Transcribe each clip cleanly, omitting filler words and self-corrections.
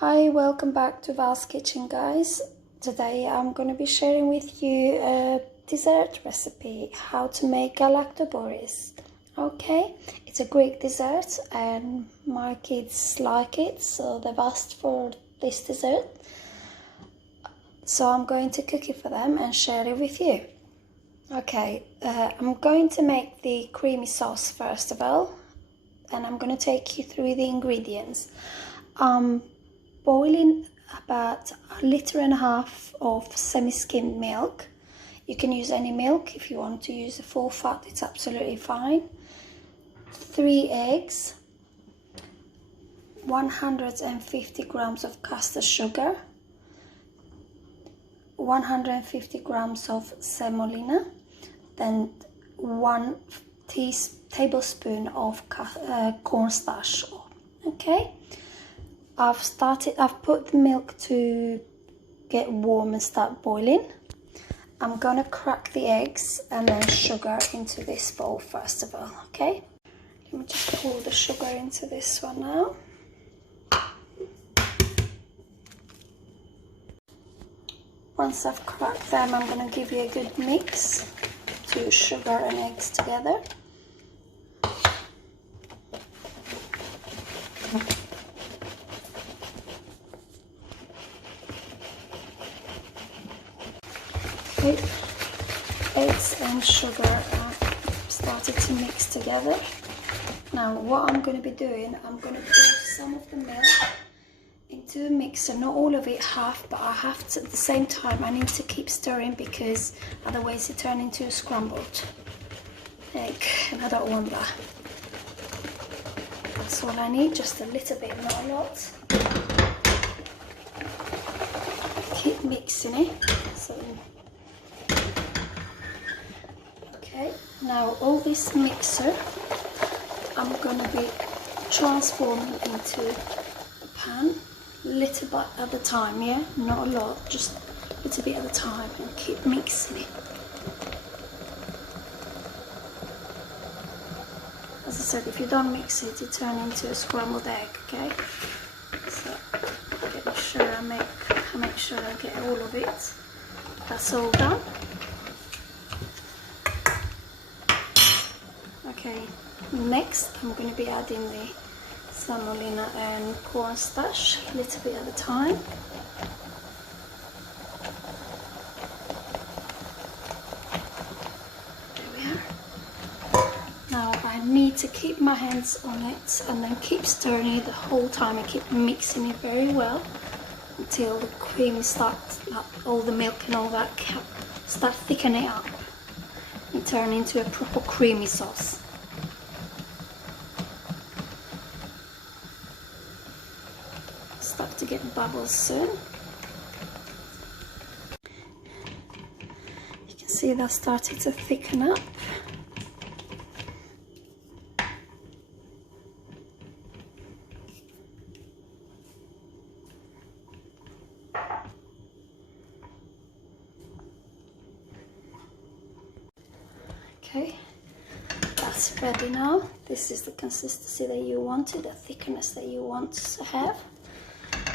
Hi, welcome back to Val's Kitchen, guys. Today I'm going to be sharing with you a dessert recipe, how to make galaktoburis. Okay, it's a Greek dessert and my kids like it, so they've asked for this dessert. So I'm going to cook it for them and share it with you. Okay, I'm going to make the creamy sauce first of all, and I'm going to take you through the ingredients. Boiling about 1.5 liters of semi-skimmed milk. You can use any milk. If you want to use a full fat, it's absolutely fine. 3 eggs, 150 grams of custard sugar, 150 grams of semolina, then 1 tablespoon of cornstarch. Okay. I've put the milk to get warm and start boiling. I'm gonna crack the eggs and then sugar into this bowl first of all, okay? Let me just pour the sugar into this one now. Once I've cracked them, I'm gonna give you a good mix to sugar and eggs together. Eggs and sugar started to mix together. Now what I'm going to be doing, I'm going to pour some of the milk into a mixer, not all of it, half, but I have to, at the same time I need to keep stirring because otherwise it turns into a scrambled egg and I don't want that. That's all I need, just a little bit, not a lot. Keep mixing it. Okay, now all this mixer I'm going to be transforming into a pan, little bit at a time, yeah? Not a lot, just a little bit at a time, and keep mixing it. As I said, if you don't mix it, it turns into a scrambled egg, okay? So, I make sure I get all of it. That's all done. Okay, next I'm going to be adding the semolina and cornstarch, a little bit at a time. There we are. Now I need to keep my hands on it and then keep stirring it the whole time and keep mixing it very well until the cream starts, all the milk and all that start thickening up and turn into a proper creamy sauce. Start to get bubbles soon. You can see that started to thicken up. Okay, that's ready now. This is the consistency that you wanted, the thickness that you want to have.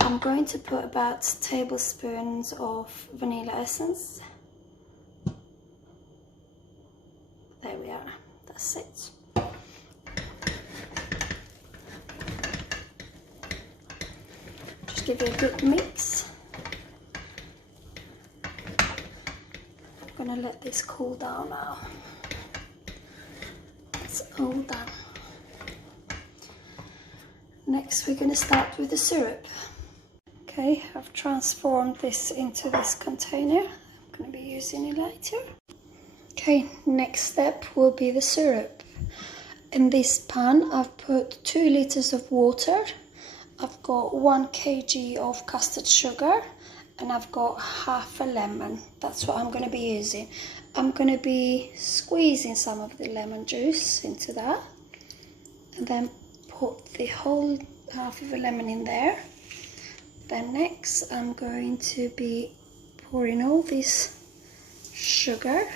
I'm going to put about tablespoons of vanilla essence. There we are, that's it. Just give it a good mix. I'm going to let this cool down now. It's all done. Next we're going to start with the syrup. Okay, I've transformed this into this container. I'm going to be using it later. Okay, next step will be the syrup. In this pan I've put 2 liters of water. I've got 1 kg of custard sugar and I've got half a lemon. That's what I'm going to be using. I'm going to be squeezing some of the lemon juice into that and then put the whole half of a lemon in there. Then next I'm going to be pouring all this sugar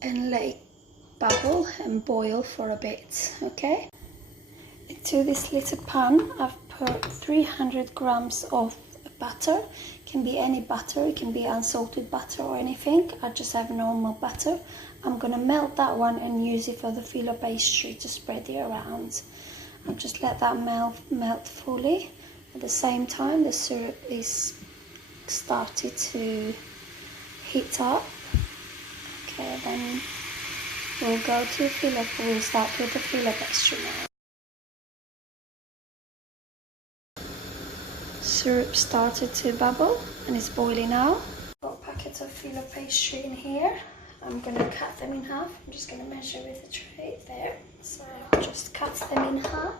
and let it bubble and boil for a bit, okay? into this little pan, I've put 300 grams of butter. It can be any butter, it can be unsalted butter or anything. I just have normal butter. I'm gonna melt that one and use it for the filo pastry to spread it around. I'll just let that melt fully. At the same time, the syrup is started to heat up. Okay, then we'll go to filo. We'll start with the filo pastry now. Syrup started to bubble and it's boiling now. I've got a packet of filo pastry in here. I'm going to cut them in half. I'm just going to measure with the tray there. So I'll just cut them in half.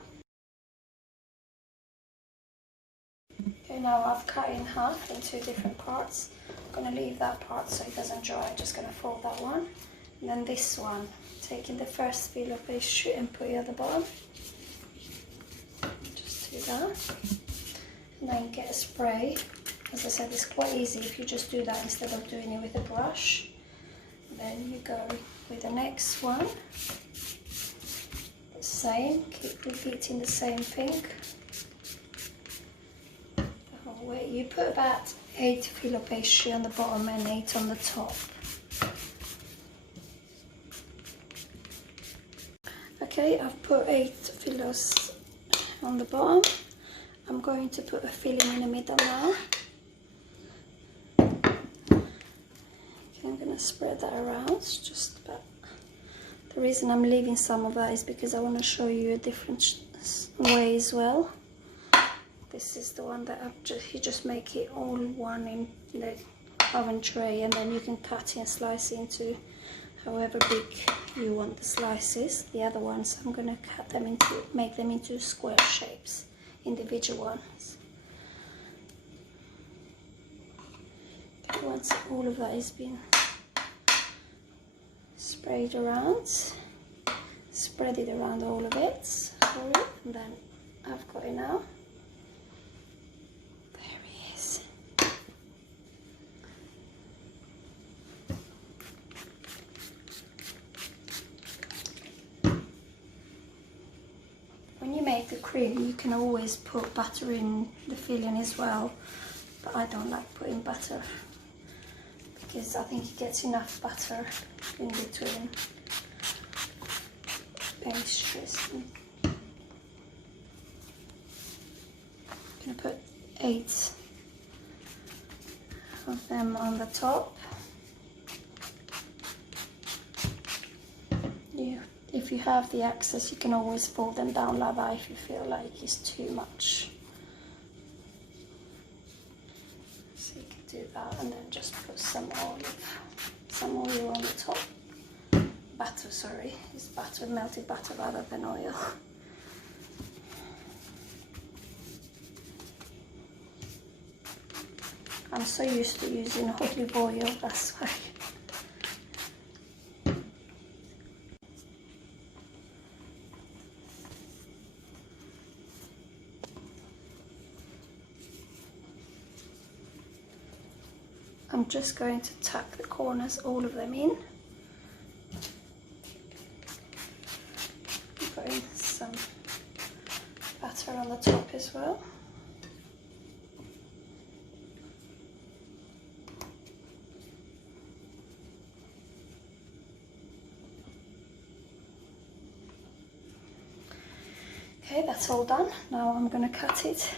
Okay, now I've cut in half into different parts. I'm going to leave that part so it doesn't dry. I'm just going to fold that one. And then this one, taking the first filo pastry and put it at the bottom. Just do that. And then get a spray. As I said, it's quite easy if you just do that instead of doing it with a brush. Then you go with the next one. The same, keep repeating the same thing. You put about 8 filo pastry on the bottom and 8 on the top. Okay, I've put 8 filos on the bottom. I'm going to put a filling in the middle now. I'm going to spread that around, just about. The reason I'm leaving some of that is because I want to show you a different way as well. This is the one that you just make it all one in the oven tray, and then you can cut it and slice it into however big you want the slices. The other ones I'm going to cut them into, make them into square shapes, individual ones. Once all of that has been sprayed around, spread it around all of it, and then I've got it now. There he is. When you make the cream, you can always put butter in the filling as well, but I don't like putting butter, because I think it gets enough butter in between pastries. I'm going to put 8 of them on the top. If you have the access, you can always fold them down like that if you feel like it's too much. So you can do that, and then just put some oil on the top. Butter, sorry, it's butter, melted butter rather than oil. I'm so used to using olive oil, that's why. I'm just going to tuck the corners, all of them in. Putting some butter on the top as well. Okay, that's all done. Now I'm going to cut it.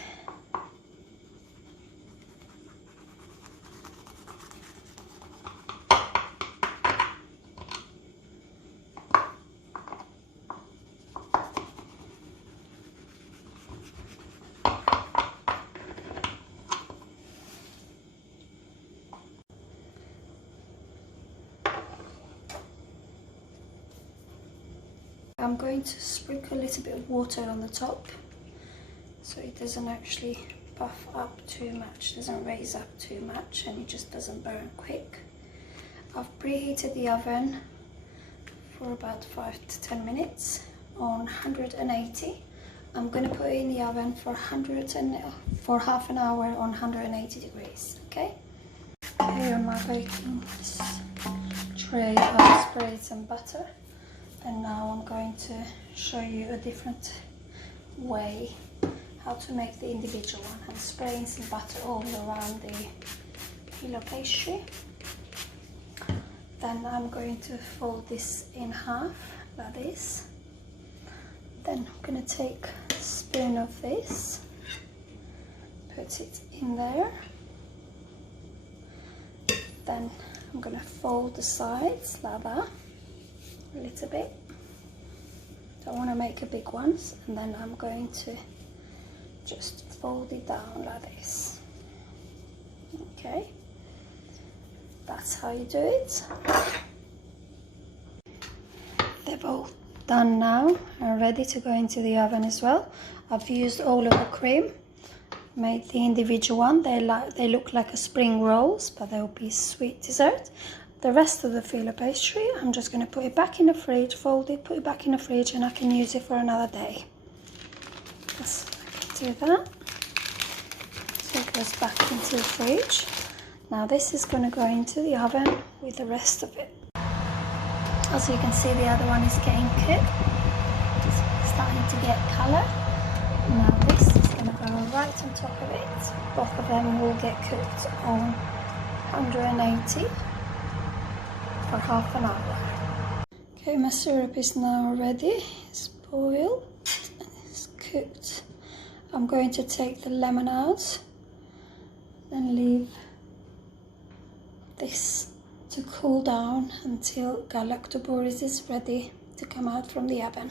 I'm going to sprinkle a little bit of water on the top so it doesn't actually puff up too much, doesn't raise up too much, and it just doesn't burn quick. I've preheated the oven for about 5 to 10 minutes on 180. I'm going to put it in the oven for half an hour on 180 degrees, okay? Here on my baking tray I've sprayed some butter. And now I'm going to show you a different way how to make the individual one. I'm spraying some butter all around the filo pastry. Then I'm going to fold this in half like this. Then I'm going to take a spoon of this, put it in there. Then I'm going to fold the sides like that a little bit. Don't want to make a big ones, and then I'm going to just fold it down like this. Okay, that's how you do it. They're both done now and ready to go into the oven as well. I've used all of the cream, made the individual one. They look like a spring rolls, but they'll be sweet dessert. The rest of the filo pastry, I'm just going to put it back in the fridge, fold it, put it back in the fridge, and I can use it for another day. Yes, I can do that. So it goes back into the fridge. Now this is going to go into the oven with the rest of it. As you can see, the other one is getting cooked. It's starting to get colour. Now this is going to go right on top of it. Both of them will get cooked on 180 for half an hour. Okay, my syrup is now ready. It's boiled and it's cooked. I'm going to take the lemon out and leave this to cool down until Galaktobureko is ready to come out from the oven.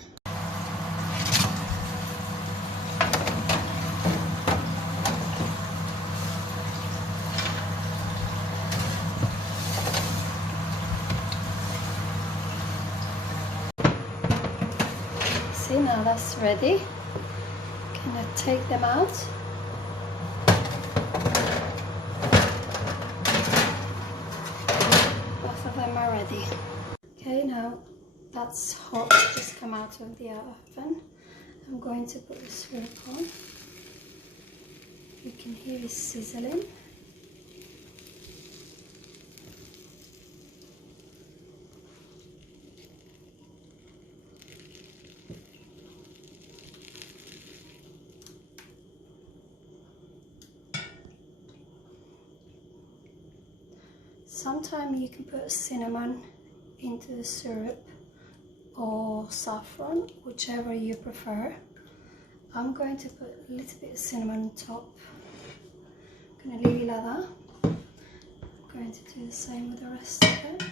See, now that's ready. Gonna take them out. Both of them are ready. Okay, now that's hot, just come out of the oven. I'm going to put the syrup on. You can hear it sizzling. Sometimes you can put cinnamon into the syrup or saffron, whichever you prefer. I'm going to put a little bit of cinnamon on top. I'm going to leave it like that. I'm going to do the same with the rest of it.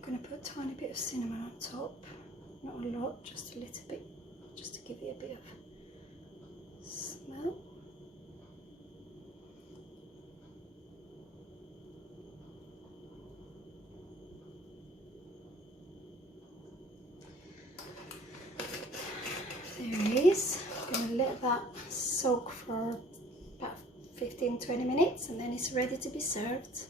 I'm going to put a tiny bit of cinnamon on top, not a lot, just a little bit, just to give it a bit of smell. There it is. I'm going to let that soak for about 15-20 minutes and then it's ready to be served.